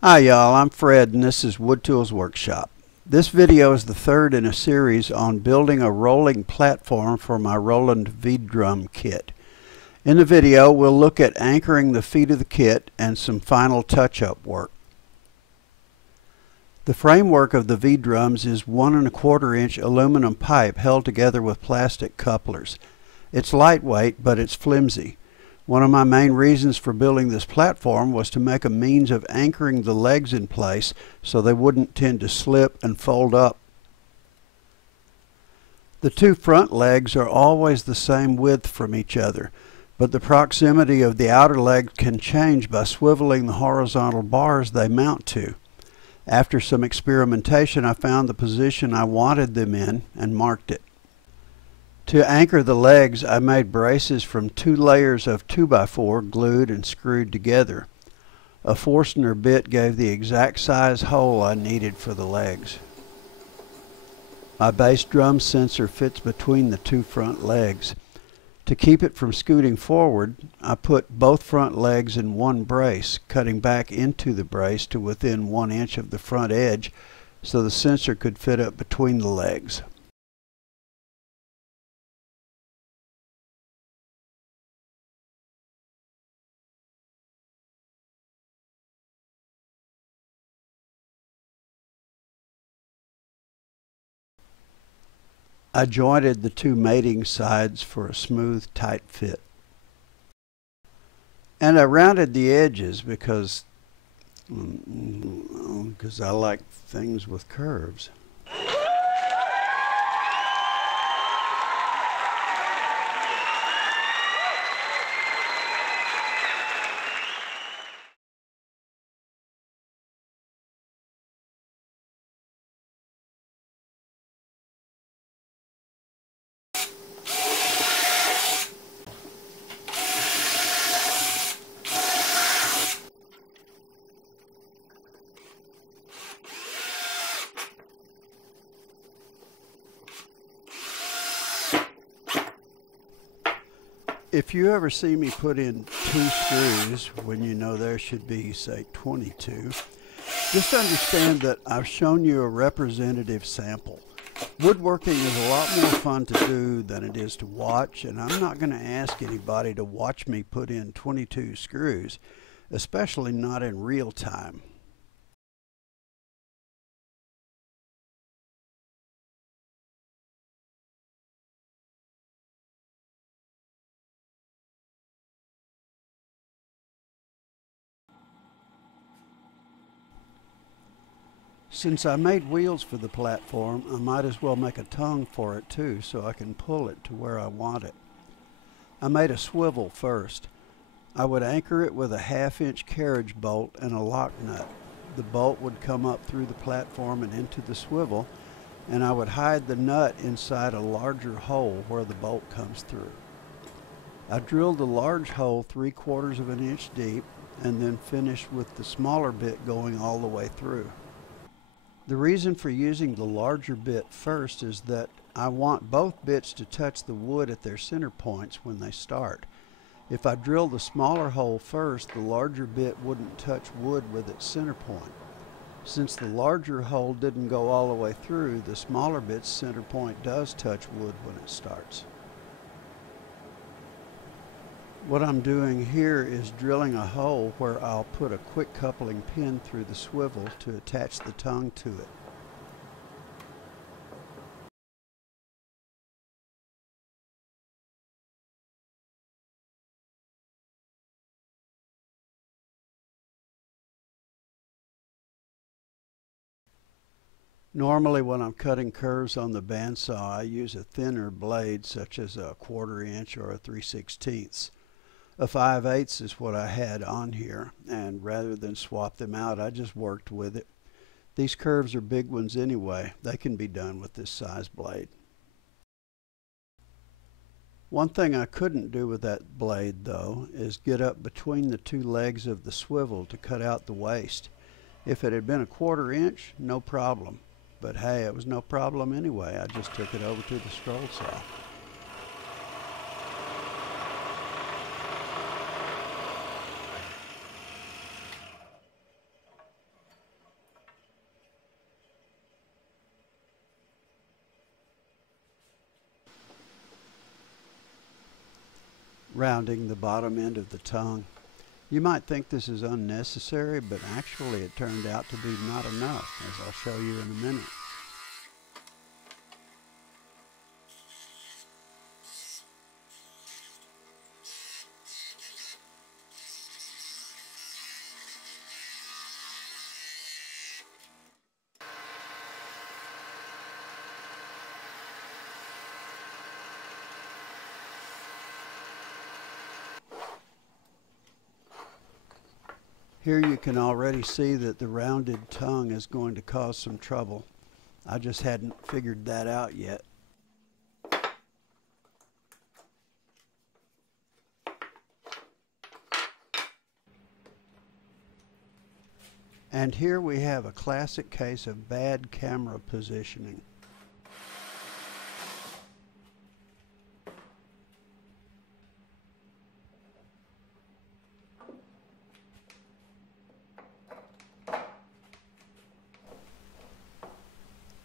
Hi y'all, I'm Fred and this is Wood Tools Workshop. This video is the third in a series on building a rolling platform for my Roland V-drum kit. In the video we'll look at anchoring the feet of the kit and some final touch-up work. The framework of the V-drums is 1 1/4 inch aluminum pipe held together with plastic couplers. It's lightweight, but it's flimsy. One of my main reasons for building this platform was to make a means of anchoring the legs in place so they wouldn't tend to slip and fold up. The two front legs are always the same width from each other, but the proximity of the outer leg can change by swiveling the horizontal bars they mount to. After some experimentation, I found the position I wanted them in and marked it. To anchor the legs, I made braces from 2 layers of 2x4 glued and screwed together. A Forstner bit gave the exact size hole I needed for the legs. My bass drum sensor fits between the 2 front legs. To keep it from scooting forward, I put both front legs in one brace, cutting back into the brace to within 1 inch of the front edge so the sensor could fit up between the legs. I jointed the 2 mating sides for a smooth, tight fit. And I rounded the edges because I like things with curves. If you ever see me put in 2 screws when you know there should be, say, 22, just understand that I've shown you a representative sample. Woodworking is a lot more fun to do than it is to watch, and I'm not going to ask anybody to watch me put in 22 screws, especially not in real time. Since I made wheels for the platform, I might as well make a tongue for it too so I can pull it to where I want it. I made a swivel first. I would anchor it with a 1/2 inch carriage bolt and a lock nut. The bolt would come up through the platform and into the swivel, and I would hide the nut inside a larger hole where the bolt comes through. I drilled the large hole 3/4 of an inch deep and then finished with the smaller bit going all the way through. The reason for using the larger bit first is that I want both bits to touch the wood at their center points when they start. If I drill the smaller hole first, the larger bit wouldn't touch wood with its center point. Since the larger hole didn't go all the way through, the smaller bit's center point does touch wood when it starts. What I'm doing here is drilling a hole where I'll put a quick coupling pin through the swivel to attach the tongue to it. Normally when I'm cutting curves on the bandsaw, I use a thinner blade such as a 1/4 inch or a 3/16. A 5/8 is what I had on here, and rather than swap them out, I just worked with it. These curves are big ones anyway. They can be done with this size blade. One thing I couldn't do with that blade, though, is get up between the 2 legs of the swivel to cut out the waste. If it had been a 1/4 inch, no problem. But hey, it was no problem anyway. I just took it over to the scroll saw. rounding the bottom end of the tongue. You might think this is unnecessary, but actually it turned out to be not enough, as I'll show you in a minute. Here you can already see that the rounded tongue is going to cause some trouble. I just hadn't figured that out yet. And here we have a classic case of bad camera positioning.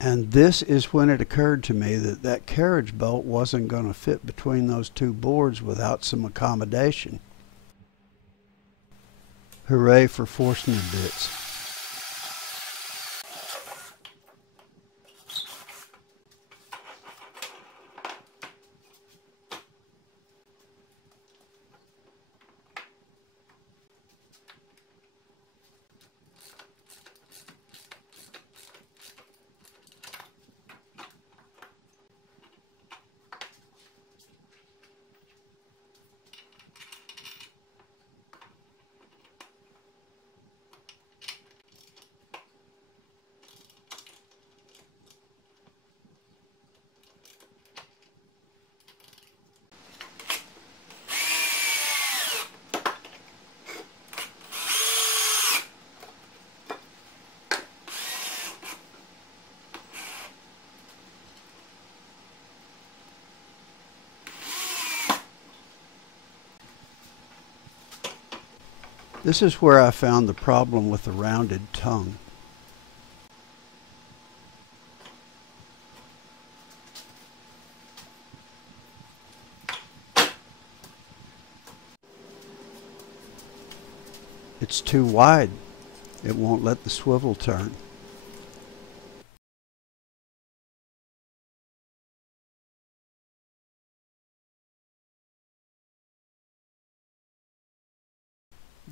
And this is when it occurred to me that that carriage bolt wasn't going to fit between those two boards without some accommodation. Hooray for Forstner bits. This is where I found the problem with the rounded tongue. It's too wide. It won't let the swivel turn.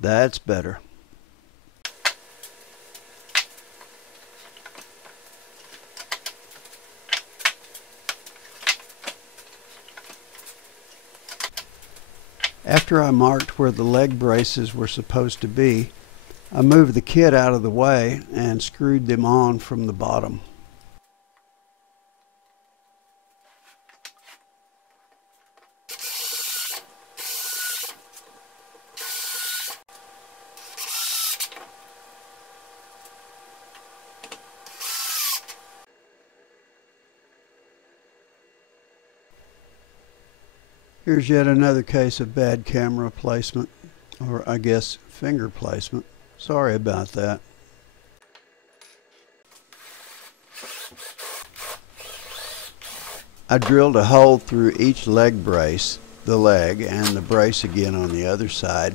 That's better. After I marked where the leg braces were supposed to be, I moved the kit out of the way and screwed them on from the bottom. Here's yet another case of bad camera placement, or I guess finger placement. Sorry about that. I drilled a hole through each leg brace, the leg, and the brace again on the other side,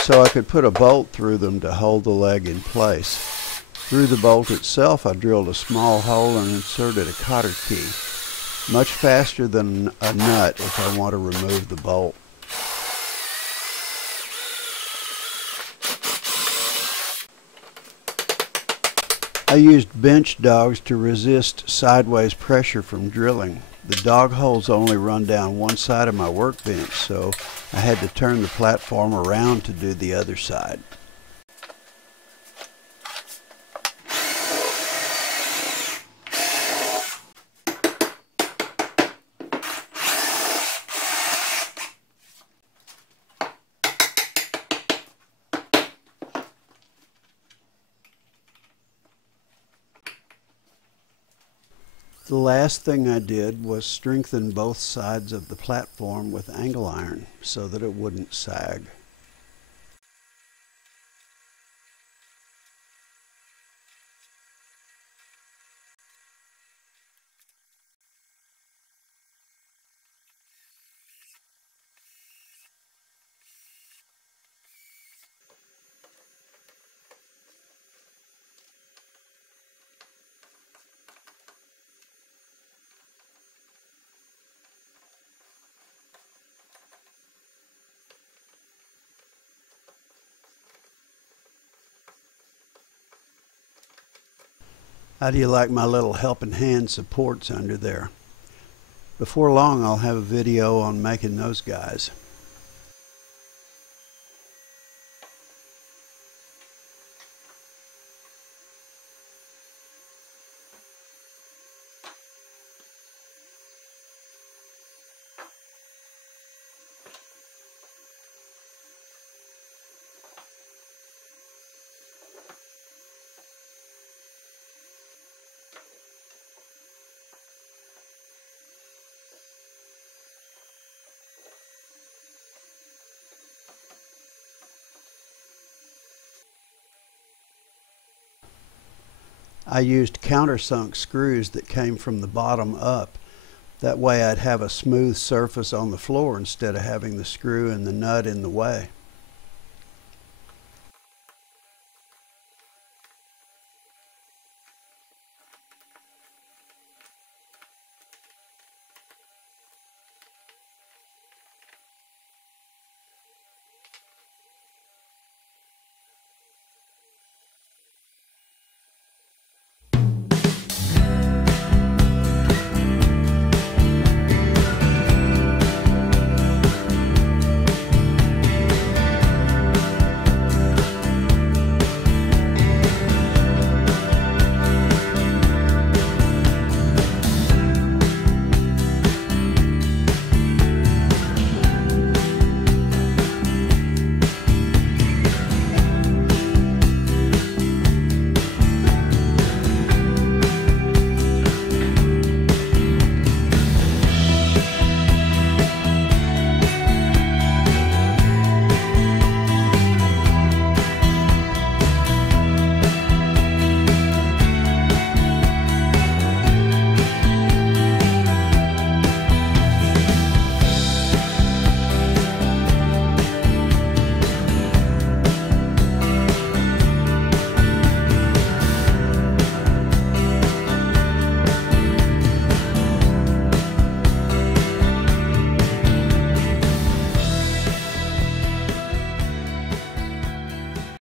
so I could put a bolt through them to hold the leg in place. Through the bolt itself, I drilled a small hole and inserted a cotter key. Much faster than a nut if I want to remove the bolt. I used bench dogs to resist sideways pressure from drilling. The dog holes only run down one side of my workbench, so I had to turn the platform around to do the other side. The last thing I did was strengthen both sides of the platform with angle iron so that it wouldn't sag. How do you like my little helping hand supports under there? Before long I'll have a video on making those guys. I used countersunk screws that came from the bottom up. That way I'd have a smooth surface on the floor instead of having the screw and the nut in the way.